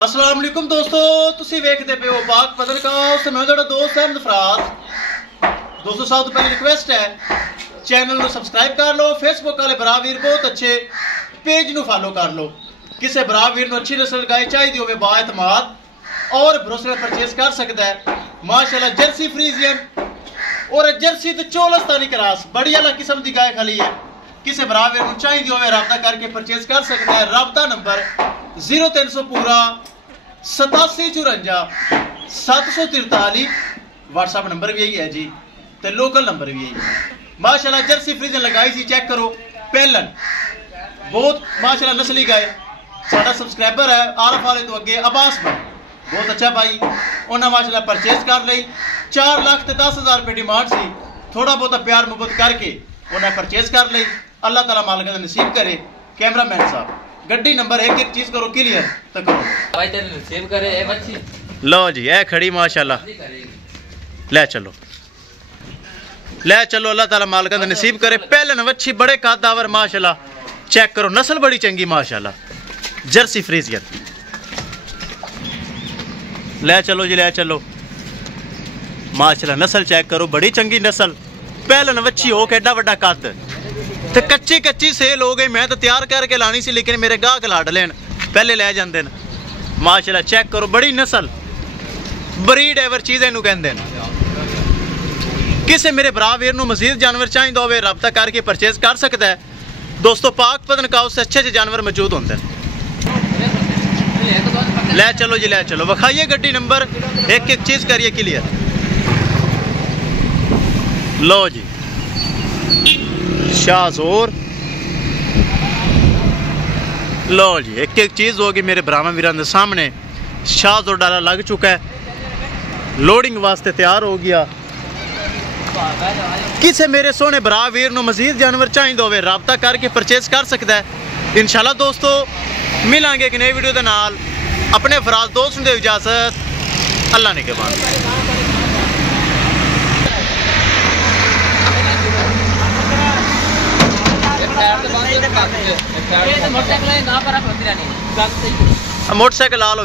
अस्सलाम वालेकुम दोस्तों, तुसी वेखदे पे हो पाक पत्रकार मैं तुहाडा दोस्त अहमद फराज। दोस्तों सब तो पहले रिक्वेस्ट है चैनल को सब्सक्राइब कर लो। फेसबुक वाले भरा वीर बहुत अच्छे पेज ਨੂੰ फॉलो कर लो। किसी भरा वीर ਨੂੰ अच्छी नस्ल गाय चाहिए होवे बाएतमाद और भरोसे परचेज कर सकता है। माशाल्लाह जर्सी फ्रीजियन और जर्सी तो चोलस्तानी क्रॉस बड़ी अलग किस्म की गाय खाली है। किसी भरा वीर ਨੂੰ चाहिए होवे राब्ता करके परचेज कर सकता है। राब्ता नंबर 0300 पूरा 8754 743। व्हाट्सएप नंबर भी यही है जी, तो लोकल नंबर भी यही है। माशाल्लाह जर्सी फ्रीजन लगाई सी, चेक करो पहलन बहुत माशाल्लाह नस्ली गाय। साडा सब्सक्राइबर है आरफ वाले तो अगे अब्बास भाई, बहुत अच्छा भाई, उन्हें माशाल्लाह परचेज कर ली। 4,10,000 रुपये डिमांड सी, थोड़ा बहुत प्यार मुहब्बत करके उन्हें परचेज कर ली। अल्लाह ताला मालिक दा नसीब करे। कैमरामैन साहब गड्डी नंबर एक चीज करो क्लियर तो करो भाई, तेरे नसीब करे ए बच्ची। लो जी ए खड़ी माशाल्लाह, ले चलो ले चलो, अल्लाह ताला मालिक दा नसीब करे। पहले वच्छी बड़े कादावर माशाल्लाह, चेक करो नस्ल बड़ी चंगी माशाल्लाह जर्सी फ्रीजियन। ले चलो जी ले चलो माशाल्लाह, नस्ल चेक करो बड़ी चंगी नस्ल। पहले वच्छी हो के एडा वड्डा कद तो कच्ची सेल हो गई। मैं तो तैयार करके लानी सी लेकिन मेरे गाहक लाड लेन पहले ले जाते हैं। माशाल्लाह चेक करो बड़ी नस्ल, ब्रीड एवर चीज़ इनू कहते हैं। किसी मेरे भरा वीर नू मजीद जानवर चाहिए होवे रब्ता करके परचेज कर सकता है। दोस्तों पाक पतनकाव से अच्छे जानवर मौजूद होते हैं। ले चलो जी ले चलो, विखाइए गड्डी नंबर, एक एक चीज़ करिए क्लियर। लो जी शाहजोर, लो जी एक एक चीज़ होगी मेरे ब्राह्मण वीरान के सामने। शाहजोर डाला लग चुका है, लोडिंग वास्ते तैयार हो गया। किसे मेरे सोने भरा वीर नू मजीद जानवर चाहिए होवे राब्ता करके परचेज कर सकता है। इंशाल्लाह दोस्तों मिलांगे एक नई वीडियो के नाल। अपने फराज दोस्त नू दे इजाजत, अल्लाह ने के बाद। मोटरसाइकिल ला लो।